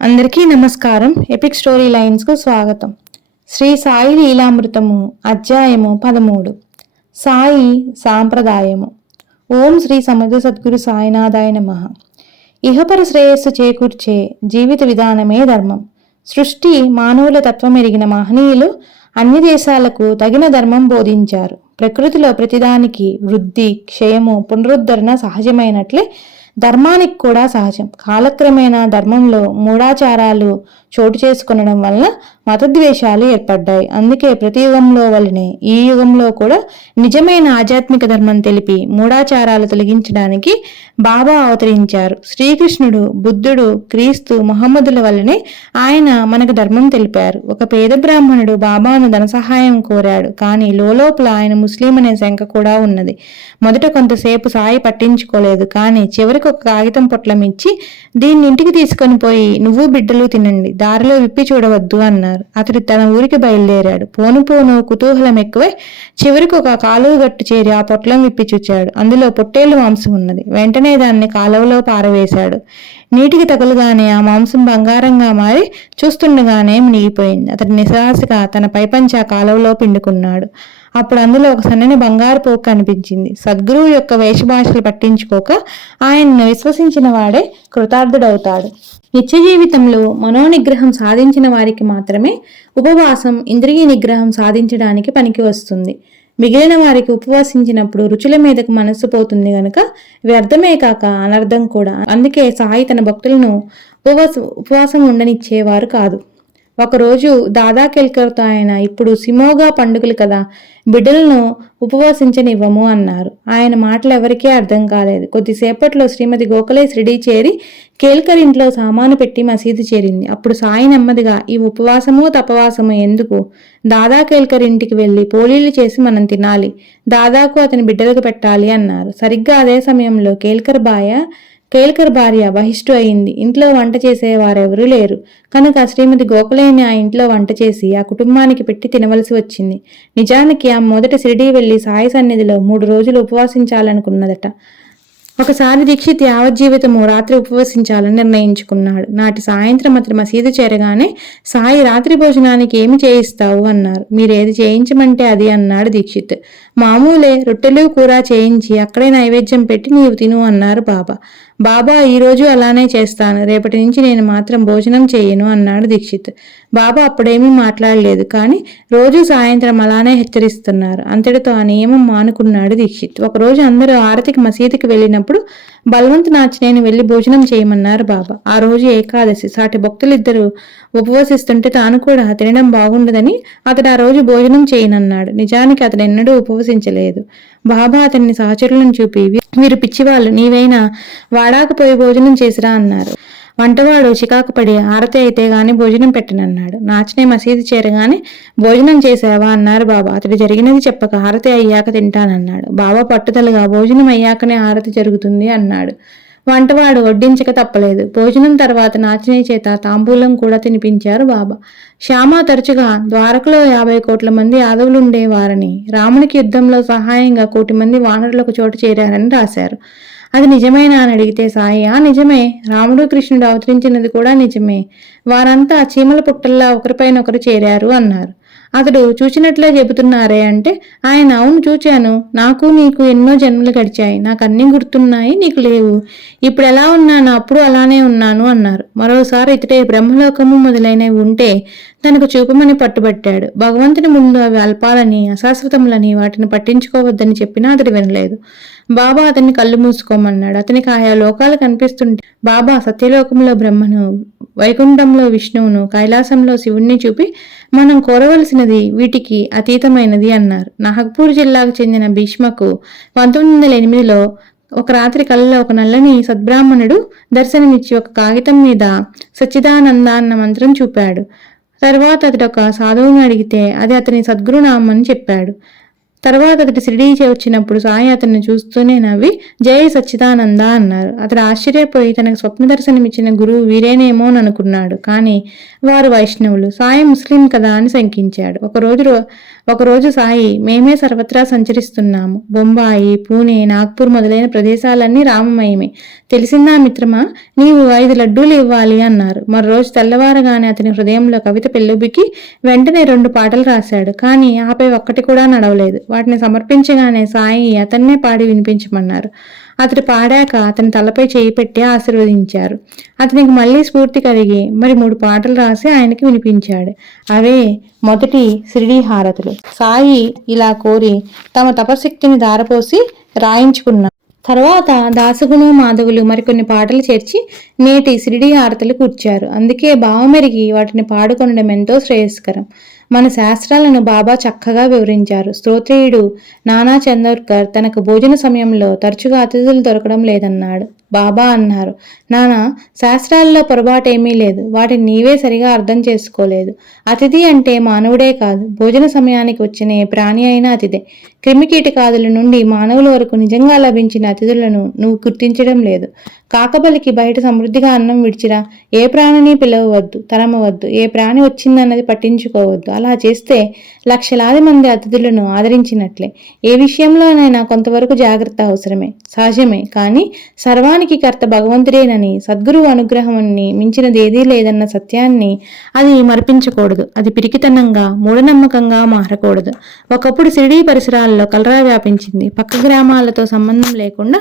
అందరికీ నమస్కారం. Epic story లైన్స్కు స్వాగతం. శ్రీ సాయి లీలామృతము అధ్యాయము 13. సాయి సాంప్రదాయము. ఓం శ్రీ సమర్థ సద్గురు సాయినాథాయ నమః. ఇహపర శ్రేయస్సు చేకూర్చే జీవిత విధానమే ధర్మం. సృష్టి మానవుల తత్వం ఎరిగిన మహనీయులు అన్ని దేశాలకు తగిన ధర్మం బోధించారు. ప్రకృతిలో ప్రతిదానికి వృద్ధి, క్షయము, పునరుద్ధరణ సహజమైనట్లే ధర్మానికి కూడా సహజం. కాలక్రమేణా ధర్మంలో మూఢాచారాలు చోటు చేసుకునడం వలన మతద్వేషాలు ఏర్పడ్డాయి. అందుకే ప్రతి యుగంలో వలనే ఈ యుగంలో కూడా నిజమైన ఆధ్యాత్మిక ధర్మం తెలిపి మూఢాచారాలు తొలగించడానికి బాబా అవతరించారు. శ్రీకృష్ణుడు, బుద్ధుడు, క్రీస్తు, మహమ్మదుల వల్లనే ఆయన మనకు ధర్మం తెలిపారు. ఒక పేద బ్రాహ్మణుడు బాబాను ధన సహాయం కోరాడు. కానీ లోపల ఆయన ముస్లిం అనే శంక కూడా ఉన్నది. మొదట కొంతసేపు సాయి పట్టించుకోలేదు. కానీ చివరికి ఒక కాగితం పొట్లం ఇచ్చి, దీన్ని ఇంటికి తీసుకొని పోయి నువ్వు బిడ్డలు తినండి, దారిలో విప్పి చూడవద్దు అన్నారు. అతడు తన ఊరికి బయలుదేరాడు. పోను కుతూహలం ఎక్కువై చివరికి ఒక కాలువ గట్టు చేరి ఆ పొట్లం విప్పి చూచాడు. అందులో పొట్టేళ్లు మాంసం ఉన్నది. వెంటనే దాన్ని కాలువలో పారవేశాడు. నీటికి తగులుగానే ఆ మాంసం బంగారంగా మారి చూస్తుండగానే మునిగిపోయింది. అతడు నిరాశగా తన పైపంచా కాలువలో పిండుకున్నాడు. అప్పుడు అందులో ఒక సన్నని బంగారు పోక కనిపించింది. సద్గురువు యొక్క వేషభాషలు పట్టించుకోక ఆయన్ను విశ్వసించిన వాడే కృతార్థుడవుతాడు. నిత్య జీవితంలో మనోనిగ్రహం సాధించిన వారికి మాత్రమే ఉపవాసం ఇంద్రియ నిగ్రహం సాధించడానికి పనికి వస్తుంది. మిగిలిన వారికి ఉపవాసించినప్పుడు రుచుల మీదకు మనస్సు పోతుంది గనుక వ్యర్థమే కాక అనర్థం కూడా. అందుకే సాయి తన భక్తులను ఉపవాసం ఉండనిచ్చేవారు కాదు. ఒకరోజు దాదా కేల్కర్తో ఆయన, ఇప్పుడు సిమోగా పండుగలు కదా, బిడ్డలను ఉపవాసించనివ్వము అన్నారు. ఆయన మాటలు ఎవరికీ అర్థం కాలేదు. కొద్దిసేపట్లో శ్రీమతి గోఖలే షిరిడీ చేరి కేల్కర్ ఇంట్లో సామాను పెట్టి మసీదు చేరింది. అప్పుడు సాయి నెమ్మదిగా, ఈ ఉపవాసమో తపవాసమో ఎందుకు, దాదా కేల్కర్ ఇంటికి వెళ్ళి పోలీలు చేసి మనం తినాలి, దాదాకు అతని బిడ్డలకు పెట్టాలి అన్నారు. సరిగ్గా అదే సమయంలో కేల్కర్ భార్య బహిష్టు అయింది. ఇంట్లో వంట చేసేవారెవరూ లేరు కనుక శ్రీమతి గోఖలేని ఆ ఇంట్లో వంట చేసి ఆ కుటుంబానికి పెట్టి తినవలసి వచ్చింది. నిజానికి ఆమె మొదట షిరిడీ వెళ్లి సాయి సన్నిధిలో 3 రోజులు ఉపవాసించాలనుకున్నదట. ఒకసారి దీక్షిత్ యావజ్జీవితము రాత్రి ఉపవసించాలని నిర్ణయించుకున్నాడు. నాటి సాయంత్రం అతడు మసీదు చేరగానే, సాయి రాత్రి భోజనానికి ఏమి చేయిస్తావు అన్నారు. మీరేది చేయించమంటే అది అన్నాడు దీక్షిత్. మామూలే, రొట్టెలు కూర చేయించి అక్కడే నైవేద్యం పెట్టి నీవు తిను అన్నారు బాబా. బాబా, ఈరోజు అలానే చేస్తాను, రేపటి నుంచి నేను మాత్రం భోజనం చేయను అన్నాడు దీక్షిత్. బాబా అప్పుడేమీ మాట్లాడలేదు. కానీ రోజు సాయంత్రం అలానే హెచ్చరిస్తున్నారు. అంతటితో ఆ నియమం మానుకున్నాడు దీక్షిత్. ఒకరోజు అందరూ ఆరతికి మసీదుకి వెళ్ళినప్పుడు బల్వంత్ నాచినేని వెళ్లి భోజనం చేయమన్నారు బాబా. ఆ రోజు ఏకాదశి. సాటి భక్తులిద్దరూ ఉపవసిస్తుంటే తాను కూడా తినడం బాగుండదని అతడు ఆ రోజు భోజనం చేయనన్నాడు. నిజానికి అతడు ఎన్నడూ ఉపవసించలేదు. బాబా అతన్ని సహచరులను చూపి, వీరు పిచ్చివాళ్ళు, నీవైనా వాడాకపోయి భోజనం చేసిరా అన్నారు. వంటవాడు చికాకు పడి, ఆరతి అయితే గాని భోజనం పెట్టనన్నాడు. నాచనే మసీదు చేరగానే, భోజనం చేశావా అన్నారు బాబా. అతడు జరిగినది చెప్పక, హారతి అయ్యాక తింటానన్నాడు. బాబా పట్టుదలగా, భోజనం అయ్యాకనే హారతి జరుగుతుంది అన్నాడు. వంటవాడు వడ్డించక తప్పలేదు. భోజనం తర్వాత నాచనే చేత తాంబూలం కూడా తినిపించారు బాబా. శ్యామ తరచుగా ద్వారకలో 50 కోట్ల మంది యాదవులుండేవారని, రామునికి యుద్ధంలో సహాయంగా 1 కోటి మంది వానరులకు చోటు చేరారని రాశారు. అది నిజమేనా అని అడిగితే సాయి, నిజమే, రాముడు కృష్ణుడు అవతరించినది కూడా నిజమే, వారంతా చీమల పుట్టల్లా ఒకరిపైనొకరు చేరారు అన్నారు. అతడు చూచినట్లే చెబుతున్నారే అంటే ఆయన, అవును చూచాను, నాకు నీకు ఎన్నో జన్మలు గడిచాయి, నాకు అన్నీ గుర్తున్నాయి, నీకు లేవు, ఇప్పుడు ఎలా ఉన్నాను అప్పుడు అలానే ఉన్నాను అన్నారు. మరోసారి ఇతడే బ్రహ్మలోకము మొదలైనవి ఉంటే తనకు చూపమని పట్టుబట్టాడు. భగవంతుని ముందు అవి అల్పాలని, అశాశ్వతములని, వాటిని పట్టించుకోవద్దని చెప్పినా అతడు వినలేదు. బాబా అతన్ని కళ్ళు మూసుకోమన్నాడు. అతనికి ఆయా లోకాలు కనిపిస్తుంటే బాబా సత్యలోకంలో బ్రహ్మను, వైకుంఠంలో విష్ణువును, కైలాసంలో శివుణ్ణి చూపి, మనం కోరవలసినది వీటికి అతీతమైనది అన్నారు. నాగపూర్ జిల్లాకు చెందిన భీష్మకు 1908లో ఒక రాత్రి కళ్ళలో ఒక నల్లని సద్బ్రాహ్మణుడు దర్శనమిచ్చి ఒక కాగితం మీద సచ్చిదానంద అన్న మంత్రం చూపాడు. తర్వాత అతడు ఒక సాధువుని అడిగితే అది అతని సద్గురునామం అని చెప్పాడు. తర్వాత అతడు షిరిడీ వచ్చినప్పుడు సాయి అతన్ని చూస్తూనే నవ్వి, జై సచ్చిదానంద అన్నారు. అతడు ఆశ్చర్యపోయి తనకు స్వప్న దర్శనమిచ్చిన గురువు వీరేనేమో అని అనుకున్నాడు. కానీ వారు వైష్ణవులు, సాయి ముస్లిం కదా అని శంకించాడు. ఒకరోజు ఒకరోజు సాయి, మేమే సర్వత్రా సంచరిస్తున్నాము. బొంబాయి, పూణే, నాగ్పూర్ మొదలైన ప్రదేశాలన్నీ రామమయమే. తెలిసిందా మిత్రమా, నీవు 5 లడ్డూలు ఇవ్వాలి అన్నారు. మరో రోజు తెల్లవారగానే అతని హృదయంలో కవిత పెళ్ళుబికి వెంటనే 2 పాటలు రాశాడు. కానీ ఆపై ఒక్కటి కూడా నడవలేదు. వాటిని సమర్పించగానే సాయి అతన్నే పాడి వినిపించమన్నారు. అతడు పాడాక అతని తలపై చేయి పెట్టి ఆశీర్వదించారు. అతనికి మళ్లీ స్ఫూర్తి కలిగి మరి 3 పాటలు రాసి ఆయనకి వినిపించాడు. అవే మొదటి షిరిడీ హారతులు. సాయి ఇలా కోరి తమ తపశక్తిని ధారపోసి రాయించుకున్నారు. తర్వాత దాసగును, మాధవులు మరికొన్ని పాటలు చేర్చి నేటి షిరిడీ హారతులు కూర్చారు. అందుకే భావమెరిగి వాటిని పాడుకొనడం ఎంతో శ్రేయస్కరం. మన శాస్త్రాలను బాబా చక్కగా వివరించారు. స్తోత్రీయుడు నానా చందోర్కర్ తనకు భోజన సమయంలో తరచుగా అతిథులు దొరకడం లేదన్నాడు. బాబా అన్నారు, నానా, శాస్త్రాల్లో పొరపాటేమీ లేదు. వాటిని నీవే సరిగా అర్థం చేసుకోలేదు. అతిథి అంటే మానవుడే కాదు, భోజన సమయానికి వచ్చిన ఏ ప్రాణి అయినా అతిథే. క్రిమికీటకాదుల నుండి మానవుల వరకు నిజంగా లభించిన అతిథులను నువ్వు గుర్తించడం లేదు. కాకబలికి బయట సమృద్ధిగా అన్నం విడిచిరా. ఏ ప్రాణిని పిలవవద్దు, తరమవద్దు. ఏ ప్రాణి వచ్చిందన్నది పట్టించుకోవద్దు. అలా చేస్తే లక్షలాది మంది అతిథులను ఆదరించినట్లే. ఏ విషయంలోనైనా కొంతవరకు జాగ్రత్త అవసరమే, సహజమే. కానీ సర్వానికి కర్త భగవంతుడేనని, సద్గురువు అనుగ్రహాన్ని మించినది ఏదీ లేదన్న సత్యాన్ని అది మరిపించకూడదు. అది పిరికితనంగా, మూఢనమ్మకంగా మారకూడదు. ఒకప్పుడు షిరిడీ పరిసరాల్లో కలరా వ్యాపించింది. పక్క గ్రామాలతో సంబంధం లేకుండా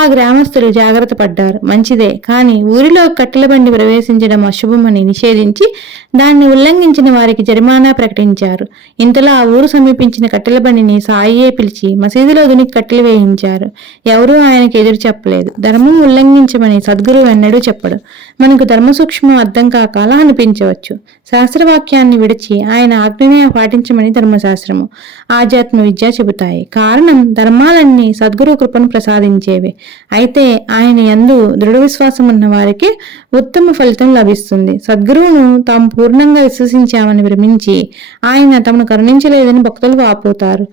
ఆ గ్రామస్తులు జాగ్రత్త పడ్డారు. మంచిదే. కానీ ఊరిలో కట్టెల బండి ప్రవేశించడం అశుభమని నిషేధించి దాన్ని ఉల్లంఘించిన వారికి జరిమానా ప్రకటించారు. ఇంతలో ఆ ఊరు సమీపించిన కట్టెల బండిని సాయియే పిలిచి మసీదులో దునికి కట్టెలు వేయించారు. ఎవరూ ఆయనకు ఎదురు చెప్పలేదు. ధర్మం ఉల్లంఘించమని సద్గురువు ఎన్నడూ చెప్పడు. మనకు ధర్మ సూక్ష్మం అర్థం కాక అలా అనిపించవచ్చు. శాస్త్రవాక్యాన్ని విడిచి ఆయన ఆజ్ఞనే పాటించమని ధర్మశాస్త్రము, ఆధ్యాత్మ విద్య చెబుతాయి. కారణం ధర్మాలన్నీ సద్గురు కృపను ప్రసాదించేవి. అయితే ఆయన యందు దృఢ విశ్వాసం ఉన్న వారికి ఉత్తమ ఫలితం లభిస్తుంది. సద్గురువును తాము పూర్ణంగా విశ్వసించామని భ్రమించి ఆయన తమను కరుణించలేదని భక్తులు వాపోతారు.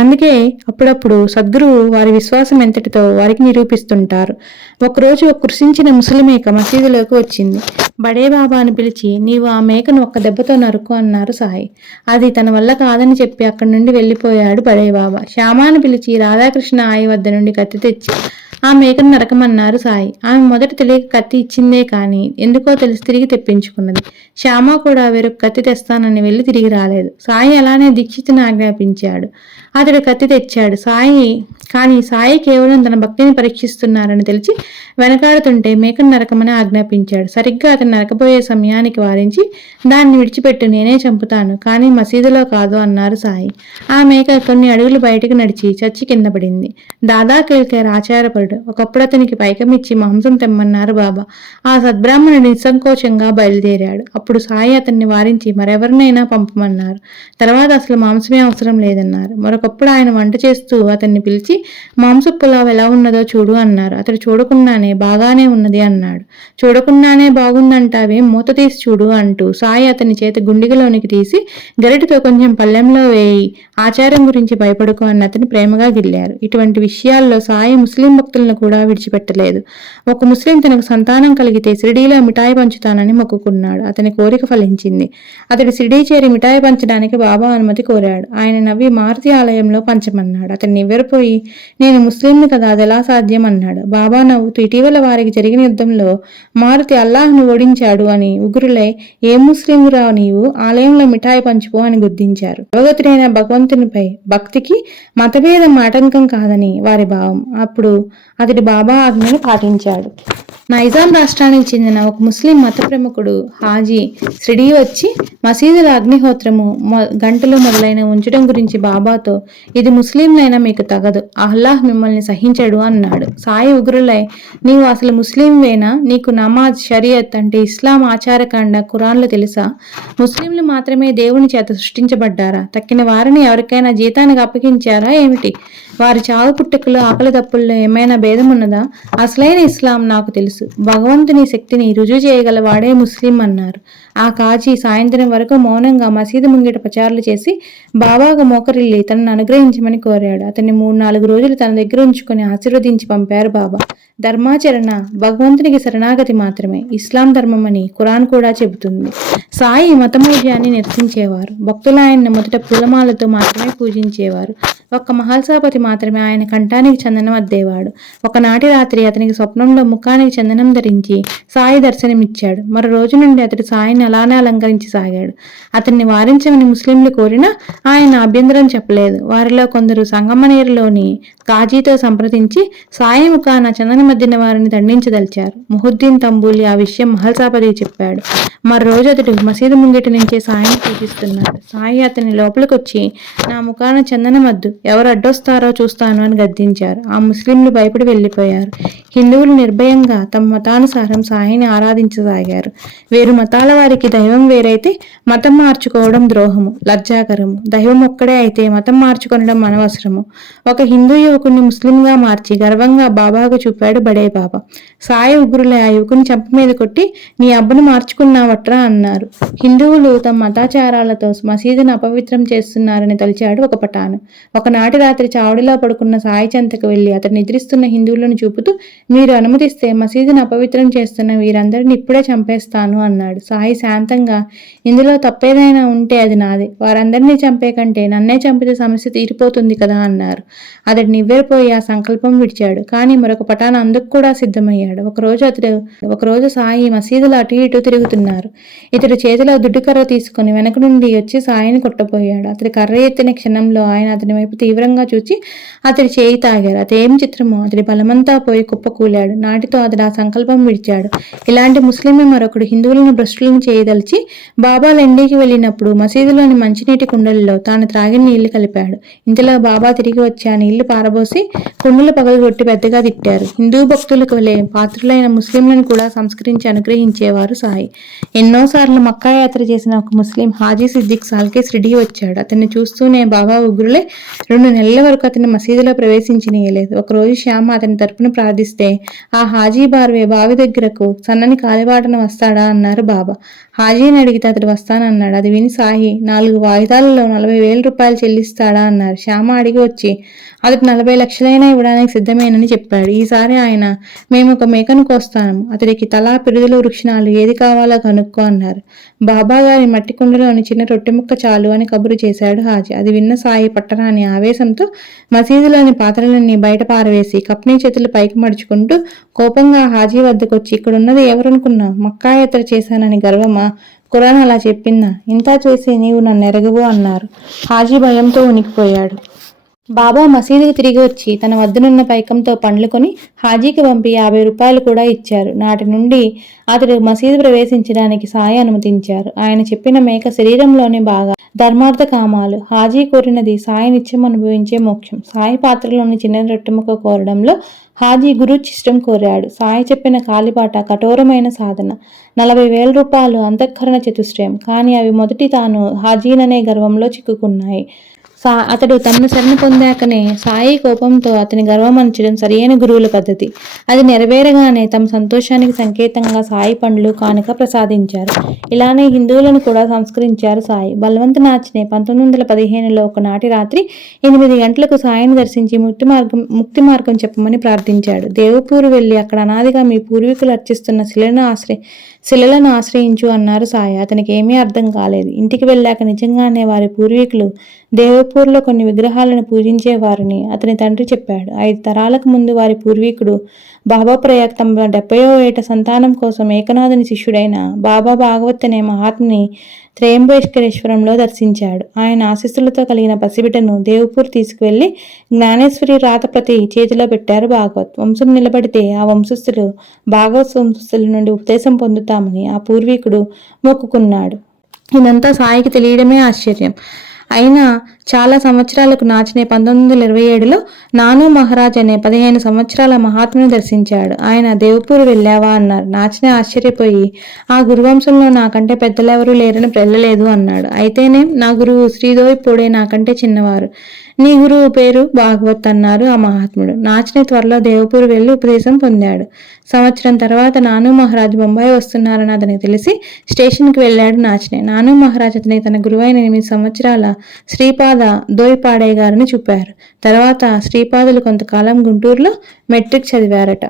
అందుకే అప్పుడప్పుడు సద్గురువు వారి విశ్వాసం ఎంతటితో వారికి నిరూపిస్తుంటారు. ఒకరోజు ఒక కృషించిన ముసలిమేక మసీదులోకి వచ్చింది. బడే బాబా అని పిలిచి, నీవు ఆ మేకను ఒక్క దెబ్బతో నరుకు అన్నారు సాయి. అది తన వల్ల కాదని చెప్పి అక్కడి నుండి వెళ్లిపోయాడు బడే బాబా. శ్యామాను పిలిచి రాధాకృష్ణ ఆయి వద్ద నుండి కత్తి తెచ్చి ఆ మేకను నరకమన్నారు సాయి. ఆమె మొదట తెలియక కత్తి ఇచ్చిందే కానీ ఎందుకో తెలిసి తిరిగి తెప్పించుకున్నది. శ్యామ కూడా వేరొక కత్తి తెస్తానని వెళ్ళి తిరిగి రాలేదు. సాయి అలానే దీక్షితుని ఆజ్ఞాపించాడు. అతడు కత్తి తెచ్చాడు. కానీ సాయి కేవలం తన భక్తిని పరీక్షిస్తున్నారని తెలిసి వెనకాడుతుంటే మేకను నరకమని ఆజ్ఞాపించాడు. సరిగ్గా అతను నరకబోయే సమయానికి వారించి, దాన్ని విడిచిపెట్టు, నేనే చంపుతాను, కానీ మసీదులో కాదు అన్నారు సాయి. ఆ మేక కొన్ని అడుగులు బయటకు నడిచి చచ్చి కింద పడింది. దాదా కేల్కర్ ఆచారపరుడు. ఒకప్పుడు అతనికి పైకమిచ్చి మాంసం తెమ్మన్నారు బాబా. ఆ సద్బ్రాహ్మణుడు నిస్సంకోచంగా బయలుదేరాడు. అప్పుడు సాయి అతన్ని వారించి మరెవరినైనా పంపమన్నారు. తర్వాత అసలు మాంసమే అవసరం లేదన్నారు. మరొకప్పుడు ఆయన వంట చేస్తూ అతన్ని పిలిచి మాంస పులావ్ ఎలా ఉన్నదో చూడు అన్నారు. అతడు చూడకుండానే బాగానే ఉన్నది అన్నాడు. చూడకుండానే బాగుందంటావే, మూత తీసి చూడు అంటూ సాయి అతని చేత గుండిగలోనికి తీసి గరిటితో కొంచెం పళ్ళెంలో వేయి, ఆచారం గురించి భయపడుకో అన్న అతని ప్రేమగా గిల్లారు. ఇటువంటి విషయాల్లో సాయి ముస్లిం భక్తులను కూడా విడిచిపెట్టలేదు. ఒక ముస్లిం తనకు సంతానం కలిగితే షిరిడీలో మిఠాయి పంచుతానని మొక్కుకున్నాడు. అతని కోరిక ఫలించింది. అతడు షిరిడీ చేరి మిఠాయి పంచడానికి బాబా అనుమతి కోరాడు. ఆయన నవ్వి మారుతి ఆలయంలో పంచమన్నాడు. అతను నివ్వెరపోయి, నేను ముస్లింని కదా, అదెలా సాధ్యం అన్నాడు. బాబా నవ్వుతూ, ఇటీవల వారికి జరిగిన యుద్ధంలో మారుతి అల్లాహ్ను ఓడించాడు అని ఉగ్రులై, ఏ ముస్లింరా నీవు, ఆలయంలో మిఠాయి పంచుకో అని గుర్తించారు. అవగతుడైన భగవంతునిపై భక్తికి మతభేదం ఆటంకం కాదని వారి భావం. అప్పుడు అతడి బాబా ఆజ్ఞను పాటించాడు. నైజాం రాష్ట్రానికి చెందిన ఒక ముస్లిం మత ప్రముఖుడు హాజీ షిరిడీ వచ్చి మసీదుల అగ్నిహోత్రము, గంటలు మొదలైన ఉంచడం గురించి బాబాతో, ఇది ముస్లింలైనా మీకు తగదు, అల్లాహ్ మిమ్మల్ని సహించడు అన్నాడు. సాయి ఉగ్రులై, నీవు అసలు ముస్లింవేనా? నీకు నమాజ్, షరియత్ అంటే ఇస్లాం ఆచారకాండ, ఖురాన్లు తెలుసా? ముస్లింలు మాత్రమే దేవుని చేత సృష్టించబడ్డారా? తక్కిన వారిని ఎవరికైనా జీతానికి అప్పగించారా ఏమిటి? వారి చావు పుట్టుకలు, ఆకలి తప్పుల్లో ఏమైనా భేదం ఉన్నదా? అసలైన ఇస్లాం నాకు తెలుసు. భగవంతుని శక్తిని రుజువు చేయగల వాడే ముస్లిం అన్నారు. ఆ కాజీ సాయంత్రం వరకు మౌనంగా మసీదు ముంగిట పచారులు చేసి బాబాకు మోకరిల్లి తనను అనుగ్రహించమని కోరాడు. అతన్ని 3-4 రోజులు తన దగ్గర ఉంచుకొని ఆశీర్వదించి పంపారు బాబా. ధర్మాచరణ భగవంతునికి శరణాగతి మాత్రమే ఇస్లాం ధర్మం అని ఖురాన్ కూడా చెబుతుంది. సాయి మతమౌఢ్యాన్ని నిరసించేవారు. భక్తులు ఆయన్ని మొదట పూలమాలతో మాత్రమే పూజించేవారు. ఒక్క మహల్సాపతి మాత్రమే ఆయన కంఠానికి చందనం అద్దేవాడు. ఒకనాటి రాత్రి అతనికి స్వప్నంలో ముఖానికి చందనం ధరించి సాయి దర్శనమిచ్చాడు. మరో రోజు నుండి అతడు సాయిని అలానే అలంకరించసాగాడు. అతన్ని వారించమని ముస్లింలు కోరినా ఆయన అభ్యంతరం చెప్పలేదు. వారిలో కొందరు సంగమనేరులోని కాజీతో సంప్రదించి సాయి ముఖాన చందనం అద్దిన వారిని దండించదలిచారు. ముహుద్దీన్ తంబూలి ఆ విషయం మహల్సాపతికి చెప్పాడు. మరో రోజు అతడు మసీదు ముంగిటి నుంచే సాయిని పూజిస్తున్నాడు. సాయి అతని లోపలికొచ్చి, నా ముఖాన చందనమద్దు, ఎవరు అడ్డొస్తారో చూస్తాను అని గద్దించారు. ఆ ముస్లింలు భయపడి వెళ్ళిపోయారు. హిందువులు నిర్భయంగా తమ మతానుసారం సాయిని ఆరాధించసాగారు. వేరు మతాల వారికి దైవం వేరైతే మతం మార్చుకోవడం ద్రోహము, లజ్జాకరము. దైవం ఒక్కడే అయితే మతం మార్చుకొనడం అనవసరము. ఒక హిందూ యువకుని ముస్లింగా మార్చి గర్వంగా బాబాకు చూపాడు బడే బాబా. సాయి ఉగ్రులే ఆ యువకుని చెంప మీద కొట్టి, నీ అబ్బను మార్చుకున్నావట్రా అన్నారు. హిందువులు తమ మతాచారాలతో మసీదును అపవిత్రం చేస్తున్నారని తలిచాడు ఒక పఠాను. ఒకనాటి రాత్రి చావుడిలో పడుకున్న సాయి చెంతకు వెళ్లి అతడు నిద్రిస్తున్న హిందువులను చూపుతూ, మీరు అనుమతిస్తే మసీదును అపవిత్రం చేస్తున్న వీరందరిని ఇప్పుడే చంపేస్తాను అన్నాడు. సాయి శాంతంగా, ఇందులో తప్పేదైనా ఉంటే అది నాదే. వారందరినీ చంపే కంటే నన్నే చంపితే సమస్య తీరిపోతుంది కదా అన్నారు. అతడు నివ్వెరపోయి ఆ సంకల్పం విడిచాడు. కానీ మరొక పఠాను అందుకు కూడా సిద్ధమయ్యాడు. ఒకరోజు సాయి మసీదులో అటు ఇటు తిరుగుతున్నారు. ఇతడు చేతిలో దుడ్డుకర్ర తీసుకుని వెనక నుండి వచ్చి సాయిని కొట్టబోయాడు. అతడి కర్ర ఎత్తిన క్షణంలో ఆయన అతని వైపు తీవ్రంగా చూచి అతడి చేయి తాగారు. అదేం చిత్రమో, అతడి బలమంతా పోయి కుప్పకూలాడు. నాటితో అతడు ఆ సంకల్పం విడిచాడు. ఇలాంటి ముస్లిమే మరొకడు హిందువులను భ్రష్టులను చేయదలిచి బాబా లెండికి వెళ్ళినప్పుడు మసీదులోని మంచినీటి కుండలలో తాను త్రాగిన నీళ్లు కలిపాడు. ఇంతలో బాబా తిరిగి వచ్చి ఆ నీళ్లు పారబోసి కుండలు పగలగొట్టి పెద్దగా తిట్టారు. హిందూ భక్తులకు వలె పాత్రులైన ముస్లింలను కూడా సంస్కరించి అనుగ్రహించేవారు సాయి. ఎన్నోసార్లు మక్కా యాత్ర చేసిన ఒక ముస్లిం హాజీ సిద్దిక్ సాల్కే షిరిడీ వచ్చాడు. అతన్ని చూస్తూనే బాబా ఉగ్రులే 2 నెలల వరకు అతన్ని మసీదులో ప్రవేశించనీయలేదు. ఒకరోజు శ్యామ అతని తరపున ప్రార్థిస్తే, ఆ హాజీ బార్వే బావి దగ్గరకు సన్నని కాలిబాటన వస్తాడా అన్నారు బాబా. హాజీని అడిగితే అతడు వస్తానన్నాడు. అది విని సాయి 4 వాయిదాలలో 40,000 రూపాయలు చెల్లిస్తాడా అన్నారు. శ్యామ అడిగి వచ్చి అతడు 40 లక్షలైనా ఇవ్వడానికి సిద్ధమేనని చెప్పాడు. ఈసారి ఆయన, మేము ఒక మేకను కోస్తాము, అతడికి తలా పిరుదులు వృక్షణాలు ఏది కావాలో కనుక్కో అన్నారు. బాబా గారి మట్టి కుండలోని చిన్న రొట్టె ముక్క చాలు అని కబురు చేశాడు హాజీ. అది విన్న సాయి పట్టరాని ఆవేశంతో మసీదులోని పాత్రలన్నీ బయట పారవేసి కప్నీ చేతులు పైకి మడుచుకుంటూ కోపంగా హాజీ వద్దకొచ్చి, ఇక్కడున్నది ఎవరనుకున్నావు? మక్కా యాత్ర చేశానని గర్వమా? ఖురాన్ అలా చెప్పిందా? ఇంత చేసి నీవు నన్ను ఎరగవు అన్నారు. హాజీ భయంతో ఉనికిపోయాడు. బాబా మసీదుకి తిరిగి వచ్చి తన వద్దనున్న పైకంతో పండ్లు కొని హాజీకి పంపి 50 రూపాయలు కూడా ఇచ్చారు. నాటి నుండి అతడు మసీదు ప్రవేశించడానికి సాయి అనుమతించారు. ఆయన చెప్పిన మేక శరీరంలోని బాగా ధర్మార్థ కామాలు. హాజీ కోరినది సాయి నిత్యం అనుభవించే మోక్షం. సాయి పాత్రలోని చిన్న రొట్టెముక్క కోరడంలో హాజీ గురుచిష్టం కోరాడు. సాయి చెప్పిన కాలిబాట కఠోరమైన సాధన. 40,000 రూపాయలు అంతఃకరణ చతుష్టయం. కానీ అవి మొదటి తాను హాజీననే గర్వంలో చిక్కుకున్నాయి. అతడు తనను శరణు పొందాకనే సాయి కోపంతో అతని గర్వమనచడం సరియైన గురువుల పద్ధతి. అది నెరవేరగానే తమ సంతోషానికి సంకేతంగా సాయి పండ్లు కానుక ప్రసాదించారు. ఇలానే హిందువులను కూడా సంస్కరించారు సాయి. బల్వంత్ నాచ్నే 1915లో ఒకనాటి రాత్రి 8 గంటలకు సాయిని దర్శించి ముక్తి మార్గం చెప్పమని ప్రార్థించాడు. దేవపూర్ వెళ్లి అక్కడ అనాదిగా మీ పూర్వీకులు అర్చిస్తున్న శిలలను ఆశ్రయించు అన్నారు సాయి. అతనికి ఏమీ అర్థం కాలేదు. ఇంటికి వెళ్ళాక నిజంగానే వారి పూర్వీకులు దేవపూర్లో కొన్ని విగ్రహాలను పూజించేవారని అతని తండ్రి చెప్పాడు. 5 తరాలకు ముందు వారి పూర్వీకుడు బాబా ప్రయాగ్ తమ 70వ ఏట సంతానం కోసం ఏకనాథుని శిష్యుడైన బాబా భాగవత్ అనే మహాత్ముని త్రయంబకేశ్వరంలో దర్శించాడు. ఆయన ఆశీస్సులతో కలిగిన పసిబిడ్డను దేవపూర్ తీసుకువెళ్లి జ్ఞానేశ్వరి రాతప్రతి చేతిలో పెట్టారు భాగవత్. వంశం నిలబడితే ఆ వంశస్థులు భాగవత్ వంశస్థుల నుండి ఉపదేశం పొందుతామని ఆ పూర్వీకుడు మొక్కుకున్నాడు. ఇదంతా సాయికి తెలియడమే ఆశ్చర్యం. అయినా చాలా సంవత్సరాలకు నాచనే 1927లో నానూ మహారాజ్ అనే 15 సంవత్సరాల మహాత్ముని దర్శించాడు. ఆయన దేవపూర్ వెళ్ళావా అన్నారు. నాచనే ఆశ్చర్యపోయి ఆ గురువంశంలో నాకంటే పెద్దలెవరూ లేరని వెళ్ళలేదు అన్నాడు. అయితేనేం, నా గురువు శ్రీదోయ్ నాకంటే చిన్నవారు. నీ గురువు పేరు భాగవత్ అన్నారు ఆ మహాత్ముడు. నాచనే త్వరలో దేవపూర్ వెళ్లి ఉపదేశం పొందాడు. సంవత్సరం తర్వాత నానూ మహారాజ్ బొంబాయి వస్తున్నారని అతనికి తెలిసి స్టేషన్కి వెళ్ళాడు నాచనే. నానూ మహారాజ్ అతనికి తన గురువైన 8 సంవత్సరాల శ్రీపాద దోయ్పాడే గారిని చూపారు. తర్వాత శ్రీపాదులు కొంతకాలం గుంటూరులో మెట్రిక్ చదివారట.